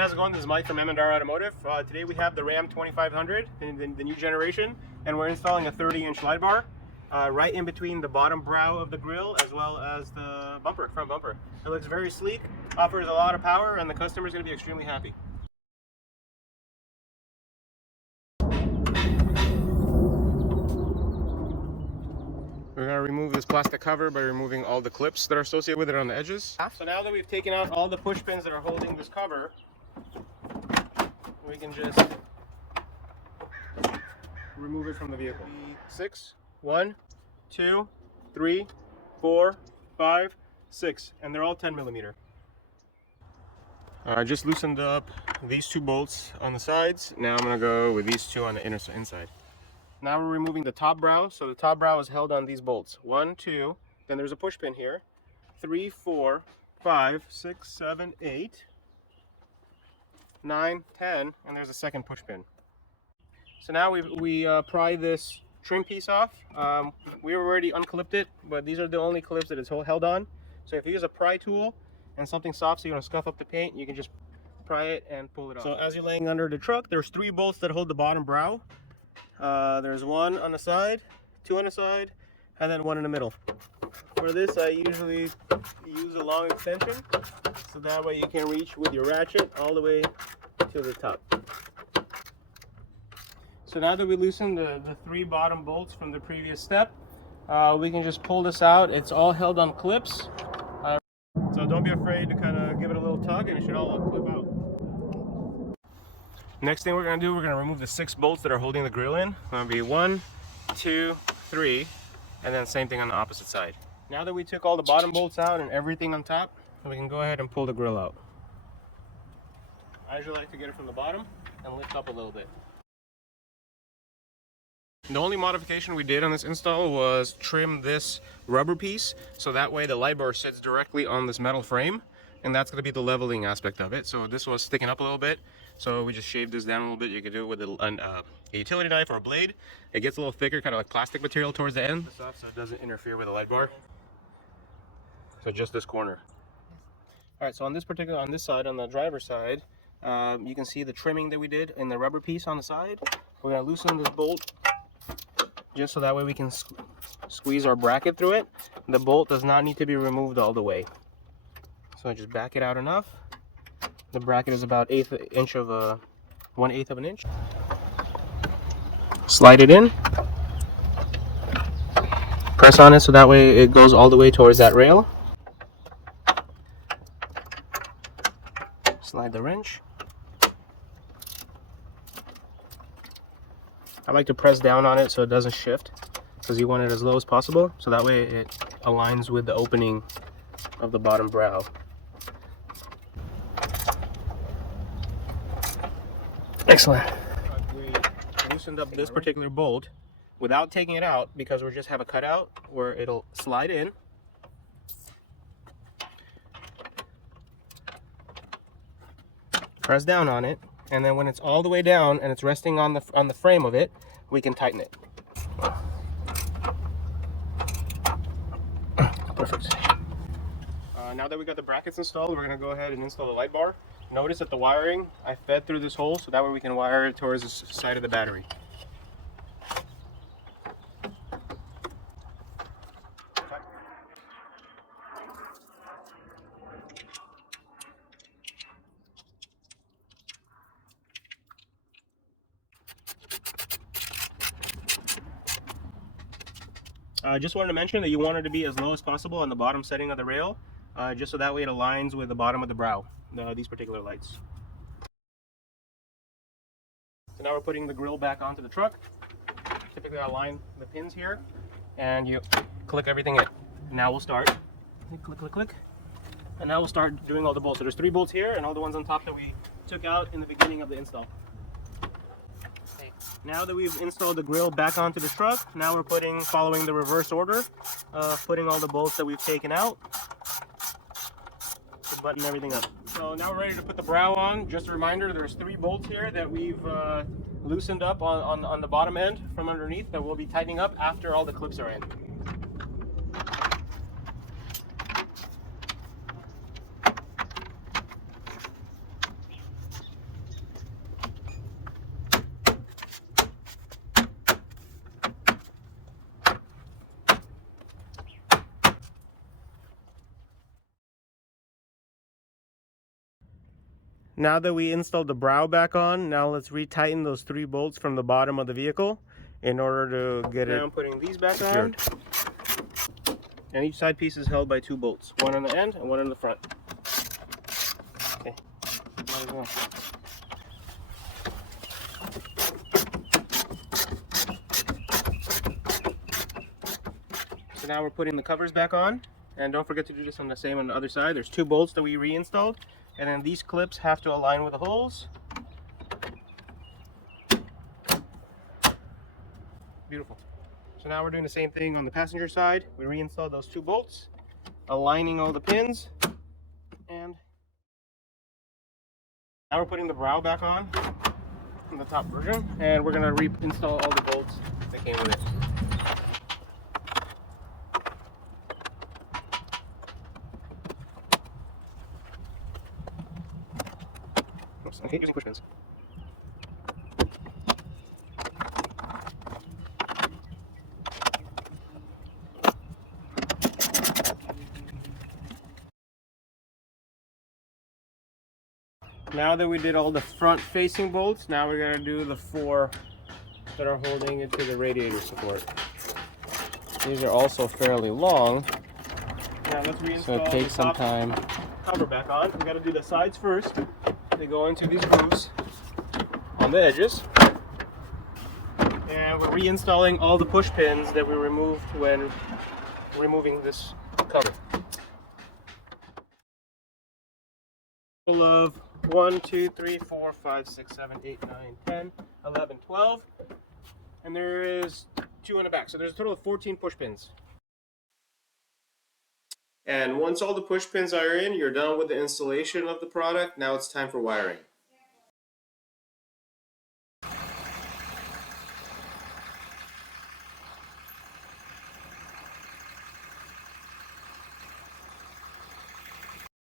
how's it going? This is Mike from M&R Automotive. Today we have the Ram 2500, the new generation, and we're installing a 30-inch light bar right in between the bottom brow of the grille as well as the front bumper. It looks very sleek, offers a lot of power, and the customer is going to be extremely happy. We're going to remove this plastic cover by removing all the clips that are associated with it on the edges. So now that we've taken out all the push pins that are holding this cover, we can just remove it from the vehicle. 6, 1, 2, 3, 4, 5, 6, and they're all 10mm. I just loosened up these two bolts on the sides. Now I'm going to go with these two on the inside. Now we're removing the top brow. So the top brow is held on these bolts. 1, 2, then there's a push pin here. 3, 4, 5, 6, 7, 8, 9, 10, and there's a second push pin. So now we pry this trim piece off. We already unclipped it, but these are the only clips that it's held on. So if you use a pry tool and something soft so you want to scuff up the paint, you can just pry it and pull it off. So as you're laying under the truck, there's 3 bolts that hold the bottom brow. There's 1 on the side, 2 on the side, and then 1 in the middle. For this, I usually use a long extension, so that way you can reach with your ratchet all the way to the top. So now that we loosened the 3 bottom bolts from the previous step, we can just pull this out. It's all held on clips, so don't be afraid to kind of give it a little tug, and it should all clip out. Next thing we're going to do, we're going to remove the 6 bolts that are holding the grill in. It's going to be 1, 2, 3, and then same thing on the opposite side. Now that we took all the bottom bolts out and everything on top, we can go ahead and pull the grill out. I usually like to get it from the bottom and lift up a little bit. The only modification we did on this install was trim this rubber piece, so that way the light bar sits directly on this metal frame, and that's going to be the leveling aspect of it. So this was sticking up a little bit, so we just shaved this down a little bit. You can do it with a utility knife or a blade. It gets a little thicker, kind of like plastic material towards the end, so it doesn't interfere with the light bar. So just this corner. All right, so on this side, on the driver's side, you can see the trimming that we did in the rubber piece on the side. We're going to loosen this bolt just so that way we can squeeze our bracket through it. The bolt does not need to be removed all the way. So I just back it out enough. The bracket is about 1/8 of an inch. Slide it in. Press on it so that way it goes all the way towards that rail. Slide the wrench. I like to press down on it so it doesn't shift, because you want it as low as possible, so that way it aligns with the opening of the bottom brow. Excellent. We loosened up this particular bolt without taking it out, because we just have a cutout where it'll slide in. Press down on it, and then when it's all the way down and it's resting on the frame of it, we can tighten it. Perfect. Now that we got the brackets installed, we're going to go ahead and install the light bar. Notice that the wiring, I fed through this hole, so that way we can wire it towards the side of the battery. I just wanted to mention that you want it to be as low as possible on the bottom setting of the rail, just so that way it aligns with the bottom of the brow, these particular lights. So now we're putting the grill back onto the truck. Typically I align the pins here, and you click everything in. Now we'll start. Click, click, click. And now we'll start doing all the bolts. So there's 3 bolts here and all the ones on top that we took out in the beginning of the install. Now that we've installed the grill back onto the truck, now we're following the reverse order, putting all the bolts that we've taken out to button everything up. So now we're ready to put the brow on. Just a reminder, there's 3 bolts here that we've loosened up on the bottom end from underneath that we'll be tightening up after all the clips are in. Now that we installed the brow back on, now let's retighten those 3 bolts from the bottom of the vehicle in order to get it. Now I'm putting these back on. And each side piece is held by 2 bolts, one on the end and one on the front. Okay, might as well. So now we're putting the covers back on, and don't forget to do this on the other side. There's 2 bolts that we reinstalled, and then these clips have to align with the holes. Beautiful. So now we're doing the same thing on the passenger side. We reinstalled those 2 bolts, aligning all the pins, and now we're putting the brow back on the top version, and we're going to reinstall all the bolts that came with it. Oops, I hate using push pins. Now that we did all the front facing bolts, now we're going to do the 4 that are holding it to the radiator support. These are also fairly long, now let's reinstall, so it takes some time. Cover back on. We got to do the sides first. They go into these grooves on the edges, and we're reinstalling all the push pins that we removed when removing this cover. Of 1, 2, 3, 4, 5, 6, 7, 8, 9, 10, 11, 12, and there is 2 on the back, so there's a total of 14 push pins. And once all the push pins are in, you're done with the installation of the product. Now it's time for wiring.